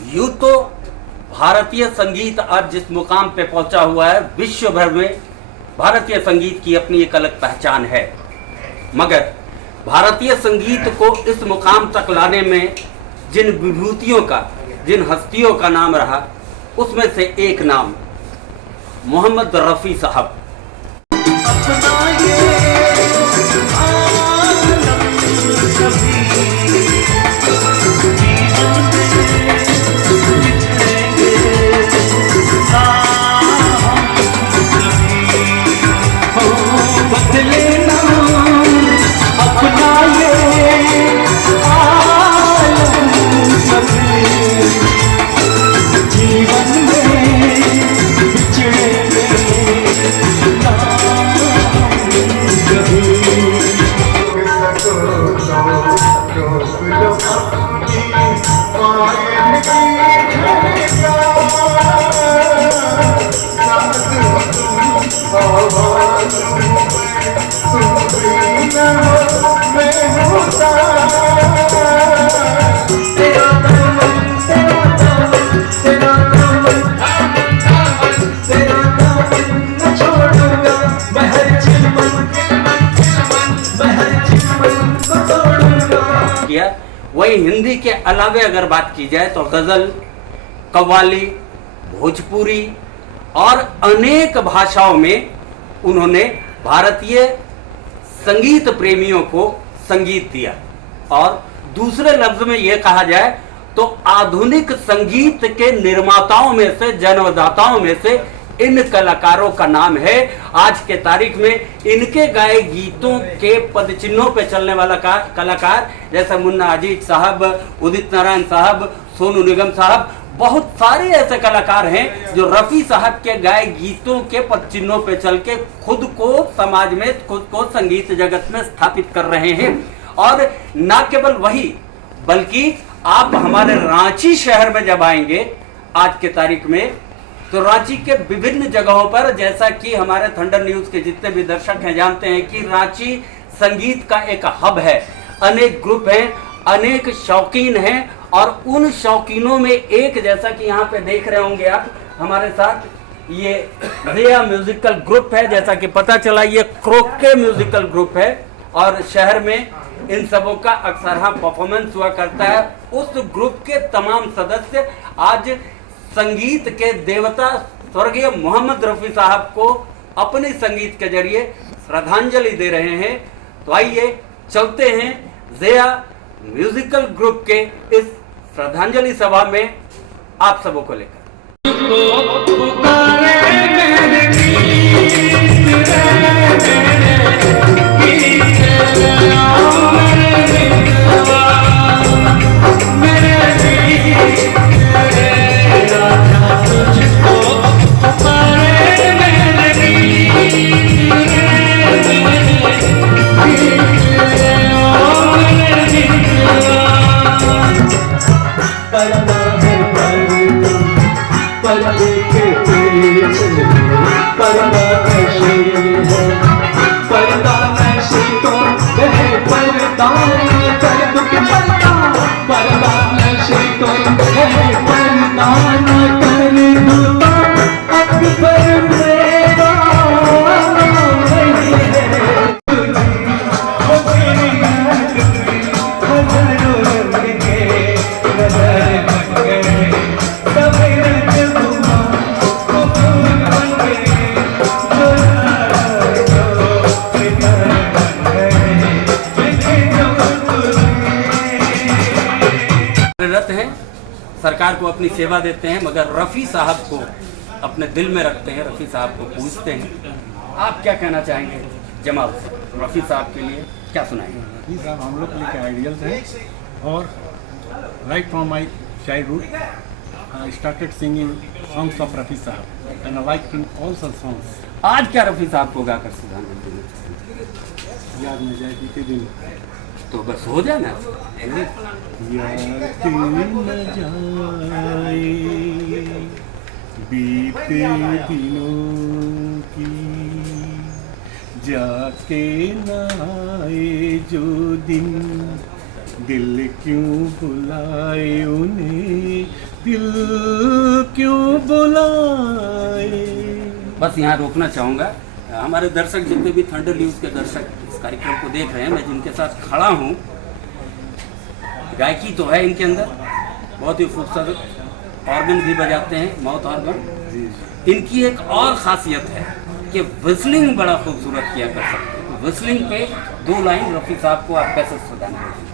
यूं तो भारतीय संगीत आज जिस मुकाम पे पहुंचा हुआ है, विश्व भर में भारतीय संगीत की अपनी एक अलग पहचान है। मगर भारतीय संगीत को इस मुकाम तक लाने में जिन विभूतियों का, जिन हस्तियों का नाम रहा, उसमें से एक नाम मोहम्मद रफ़ी साहब। वही हिंदी के अलावे अगर बात की जाए तो गजल, कव्वाली, भोजपुरी और अनेक भाषाओं में उन्होंने भारतीय संगीत प्रेमियों को संगीत दिया। और दूसरे लफ्ज में यह कहा जाए तो आधुनिक संगीत के निर्माताओं में से, जन्मदाताओं में से इन कलाकारों का नाम है। आज के तारीख में इनके गाए गीतों के पदचिन्हों पे चलने वाला कलाकार जैसे मुन्ना अजीज साहब, उदित नारायण साहब, सोनू निगम साहब, बहुत सारे ऐसे कलाकार हैं जो रफ़ी साहब के गाए गीतों के पदचिन्हों पे चल के खुद को समाज में, खुद को संगीत जगत में स्थापित कर रहे हैं। और न केवल वही, बल्कि आप हमारे रांची शहर में जब आएंगे आज के तारीख में, तो रांची के विभिन्न जगहों पर, जैसा कि हमारे थंडर न्यूज के जितने भी दर्शक हैं जानते हैं कि रांची संगीत का एक हब है। अनेक ग्रुप हैं, अनेक शौकीन हैं, और उन शौकीनों में एक, जैसा कि यहाँ पे देख रहे होंगे आप हमारे साथ, ये रिया म्यूजिकल ग्रुप है। जैसा कि पता चला ये क्रोके म्यूजिकल ग्रुप है और शहर में इन सबों का अक्सरहा परफॉर्मेंस हुआ करता है। उस ग्रुप के तमाम सदस्य आज संगीत के देवता स्वर्गीय मोहम्मद रफ़ी साहब को अपने संगीत के जरिए श्रद्धांजलि दे रहे हैं। तो आइए चलते हैं ज़िया म्यूजिकल ग्रुप के इस श्रद्धांजलि सभा में आप सबों को लेकर। सरकार को अपनी सेवा देते हैं, मगर रफ़ी साहब को अपने दिल में रखते हैं, रफ़ी साहब को पूजते हैं। आप क्या कहना चाहेंगे जमाल साहब, रफ़ी साहब के लिए क्या सुनाएंगे? रफ़ी साहब हम लोग के लिए आइडियल्स हैं, और right from my childhood I started singing songs of Rafi साहब and I like him all songs. आज क्या रफ़ी साहब को गाकर श्रद्धांजलि देना चाहेंगे? याद न जाए बीते दिन, तो बस हो जाए ना। याद न जाए बीते दिनों की, जाके न आए जो दिन, दिल क्यों बुलाए उन्हें दिल क्यों बुलाए। बस यहाँ रोकना चाहूँगा। हमारे दर्शक जितने भी थंडर न्यूज़ के दर्शक इस कार्यक्रम को देख रहे हैं, मैं जिनके साथ खड़ा हूँ, गायकी तो है इनके अंदर, बहुत ही खूबसूरत ऑर्गन भी बजाते हैं, माउथ ऑर्गन। इनकी एक और ख़ासियत है कि विस्लिंग बड़ा खूबसूरत किया कर सकते हैं। विस्लिंग पे 2 लाइन रफ़ी साहब को आप कैसे सुनाएंगे?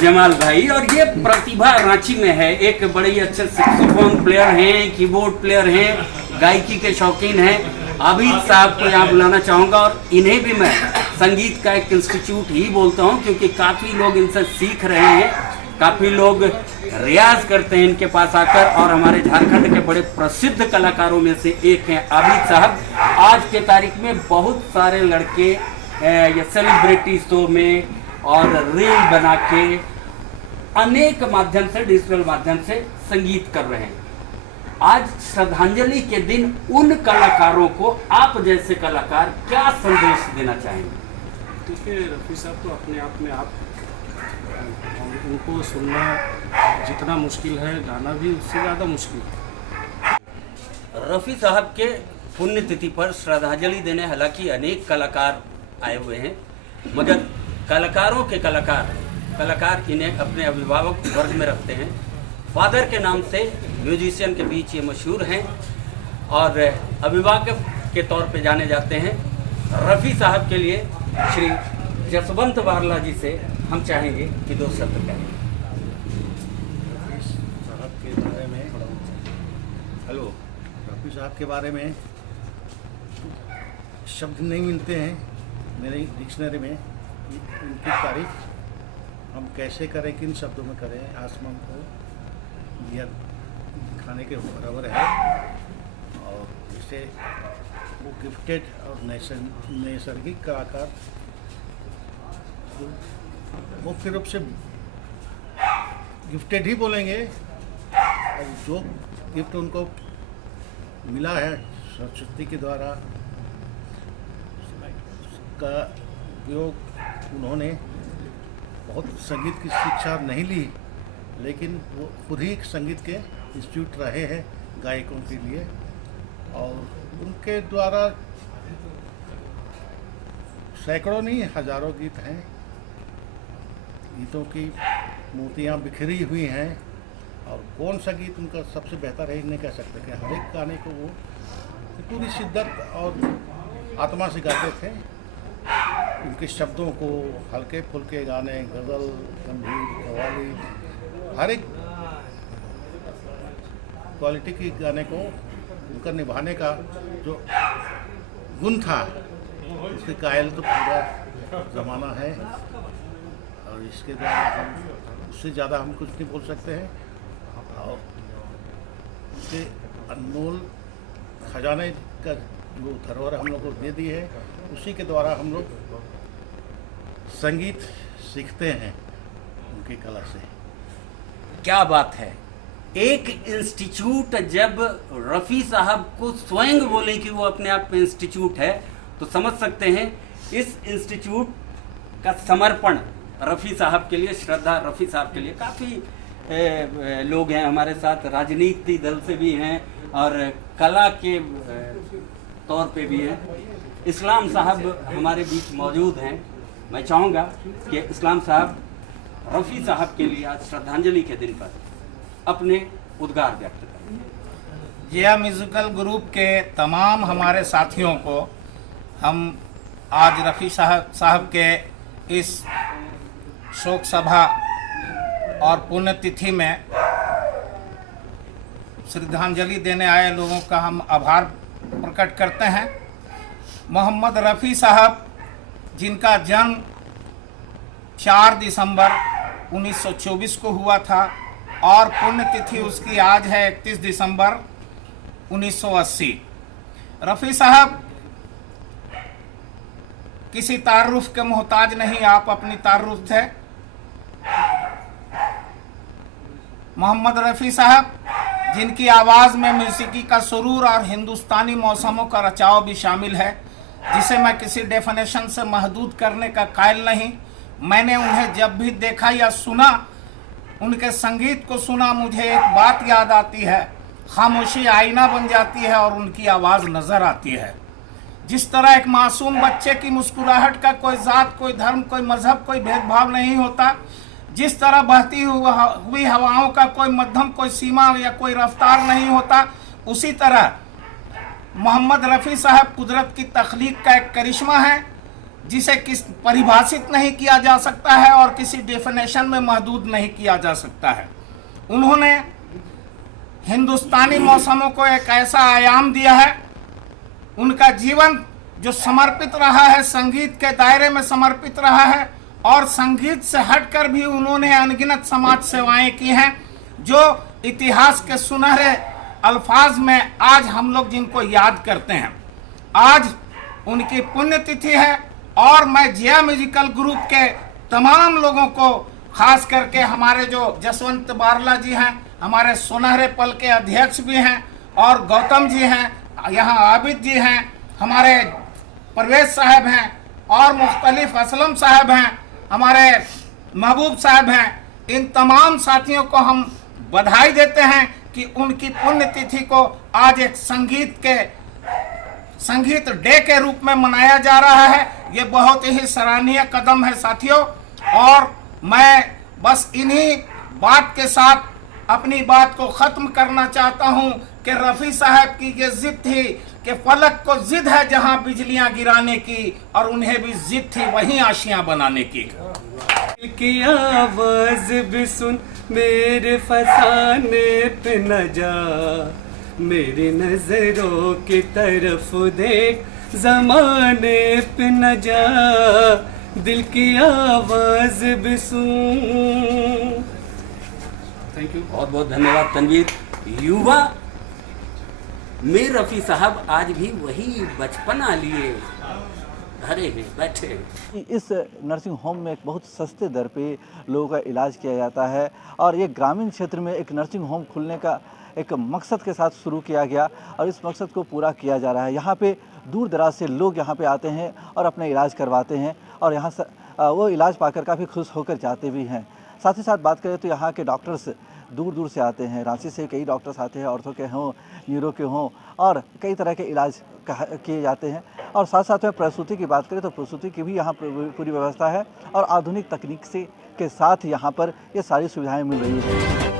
जमाल भाई, और ये प्रतिभा रांची में है। एक बड़े ही अच्छे सैक्सोफोन प्लेयर हैं, कीबोर्ड प्लेयर हैं, गायकी के शौकीन हैं। आबिद साहब को यहाँ बुलाना चाहूँगा, और इन्हें भी मैं संगीत का एक इंस्टीट्यूट ही बोलता हूँ, क्योंकि काफ़ी लोग इनसे सीख रहे हैं, काफ़ी लोग रियाज करते हैं इनके पास आकर। और हमारे झारखंड के बड़े प्रसिद्ध कलाकारों में से एक हैं आबिद साहब। आज के तारीख में बहुत सारे लड़के ये सेलिब्रिटी शो में और रील बना के अनेक माध्यम से, डिजिटल माध्यम से संगीत कर रहे हैं। आज श्रद्धांजलि के दिन उन कलाकारों को आप जैसे कलाकार क्या संदेश देना चाहेंगे? देखिए, रफ़ी साहब तो अपने आप में आप उनको सुनना जितना मुश्किल है, गाना भी उससे ज़्यादा मुश्किल है। रफ़ी साहब के पुण्यतिथि पर श्रद्धांजलि देने हालांकि अनेक कलाकार आए हुए हैं, मगर कलाकारों के कलाकार इन्हें अपने अभिभावक वर्ग में रखते हैं। फादर के नाम से म्यूजिशियन के बीच ये मशहूर हैं और अभिभावक के तौर पे जाने जाते हैं। रफ़ी साहब के लिए श्री जसवंत बारला जी से हम चाहेंगे कि 2 शब्द कहें। साहब के बारे में रफ़ी साहब के बारे में शब्द नहीं मिलते हैं मेरी डिक्शनरी में। उनकी तारीफ हम कैसे करें, किन शब्दों में करें, आसमान को दिया दिखाने के बराबर है। और इसे वो गिफ्टेड और नैसर्गिक कलाकार मुख्य रूप से गिफ्टेड ही बोलेंगे। और जो गिफ्ट उनको मिला है सरस्वती के द्वारा, का उपयोग उन्होंने बहुत संगीत की शिक्षा नहीं ली, लेकिन वो खुद ही संगीत के इंस्टीट्यूट रहे हैं गायकों के लिए। और उनके द्वारा सैकड़ों नहीं हजारों गीत हैं। गीतों की मोतियाँ बिखरी हुई हैं, और कौन सा गीत उनका सबसे बेहतर है नहीं कह सकते कि हर एक गाने को वो पूरी शिद्दत और आत्मा से गाते थे। उनके शब्दों को, हल्के फुल्के गाने, गज़ल, गंभीर, कव्वाली, हर एक क्वालिटी के गाने को उनका निभाने का जो गुण था, उसके कायल तो पूरा ज़माना है। और इसके द्वारा हम उससे ज़्यादा हम कुछ नहीं बोल सकते हैं। और उसके अनमोल खजाने का जो धरोहर हम लोग को दे दी है, उसी के द्वारा हम लोग संगीत सीखते हैं उनकी कला से। क्या बात है! एक इंस्टीट्यूट जब रफ़ी साहब को स्वयं बोले कि वो अपने आप में इंस्टीट्यूट है, तो समझ सकते हैं इस इंस्टीट्यूट का समर्पण रफ़ी साहब के लिए, श्रद्धा रफ़ी साहब के लिए। काफ़ी लोग हैं हमारे साथ, राजनीति दल से भी हैं और कला के तौर पे भी हैं। इस्लाम साहब हमारे बीच मौजूद हैं। मैं चाहूँगा कि इस्लाम साहब रफ़ी साहब के लिए आज श्रद्धांजलि के दिन पर अपने उद्गार व्यक्त करें। जिया म्यूजिकल ग्रुप के तमाम हमारे साथियों को हम आज रफ़ी साहब के इस शोक सभा और पुण्यतिथि में श्रद्धांजलि देने आए लोगों का हम आभार प्रकट करते हैं। मोहम्मद रफ़ी साहब जिनका जन्म 4 दिसंबर 1924 को हुआ था और पुण्यतिथि उसकी आज है 31 दिसंबर 1980। रफ़ी साहब किसी तारुफ के मोहताज नहीं, आप अपनी तारुफ थे। मोहम्मद रफ़ी साहब जिनकी आवाज़ में मौसीकी का सुरूर और हिंदुस्तानी मौसमों का रचाव भी शामिल है, जिसे मैं किसी डेफिनेशन से महदूद करने का कायल नहीं। मैंने उन्हें जब भी देखा या सुना, उनके संगीत को सुना, मुझे एक बात याद आती है, खामोशी आईना बन जाती है और उनकी आवाज़ नज़र आती है। जिस तरह एक मासूम बच्चे की मुस्कुराहट का कोई ज़ात, कोई धर्म, कोई मज़हब, कोई भेदभाव नहीं होता, जिस तरह बहती हुई हवाओं का कोई मध्यम, कोई सीमा या कोई रफ्तार नहीं होता, उसी तरह मोहम्मद रफ़ी साहब कुदरत की तख्लीक का एक करिश्मा है जिसे किस परिभाषित नहीं किया जा सकता है और किसी डेफिनेशन में महदूद नहीं किया जा सकता है। उन्होंने हिंदुस्तानी मौसमों को एक ऐसा आयाम दिया है, उनका जीवन जो समर्पित रहा है, संगीत के दायरे में समर्पित रहा है और संगीत से हटकर भी उन्होंने अनगिनत समाज सेवाएं की हैं, जो इतिहास के सुनहरे अल्फाज में आज हम लोग जिनको याद करते हैं। आज उनकी पुण्यतिथि है और मैं जिया म्यूजिकल ग्रुप के तमाम लोगों को, खास करके हमारे जो जसवंत बारला जी हैं, हमारे सुनहरे पल के अध्यक्ष भी हैं, और गौतम जी हैं, यहाँ आबिद जी हैं, हमारे परवेज साहब हैं और मुख्तलिफ असलम साहब हैं, हमारे महबूब साहब हैं, इन तमाम साथियों को हम बधाई देते हैं कि उनकी पुण्यतिथि को आज एक संगीत डे के रूप में मनाया जा रहा है। ये बहुत ही सराहनीय कदम है साथियों, और मैं बस इन्हीं बात के साथ अपनी बात को ख़त्म करना चाहता हूँ कि रफ़ी साहब की ये जिद थी कि फलक को जिद है जहाँ बिजलियाँ गिराने की, और उन्हें भी जिद थी वहीं आशियाँ बनाने की। की आवाज़ भी सुन मेरे फसाने पे न जा, मेरी नजरों की तरफ देख ज़माने पे न जा, दिल की आवाज़ भी सुन। थैंक यू, बहुत बहुत धन्यवाद तनवीर। युवा में रफ़ी साहब आज भी वही बचपना लिए धरे हैं, बैठे हैं। इस नर्सिंग होम में एक बहुत सस्ते दर पे लोगों का इलाज किया जाता है और ये ग्रामीण क्षेत्र में एक नर्सिंग होम खुलने का एक मकसद के साथ शुरू किया गया और इस मकसद को पूरा किया जा रहा है। यहाँ पे दूर दराज से लोग यहाँ पे आते हैं और अपना इलाज करवाते हैं और यहाँ से वो इलाज पाकर काफ़ी खुश होकर जाते भी हैं। साथ ही साथ बात करें तो यहाँ के डॉक्टर्स दूर दूर से आते हैं, रांची से कई डॉक्टर्स आते हैं, ऑर्थो के हों, न्यूरो के हों, और कई तरह के इलाज किए जाते हैं। और साथ साथ में प्रसूति की बात करें तो प्रसूति की भी यहाँ पूरी व्यवस्था है और आधुनिक तकनीक से के साथ यहाँ पर ये सारी सुविधाएं मिल रही हैं।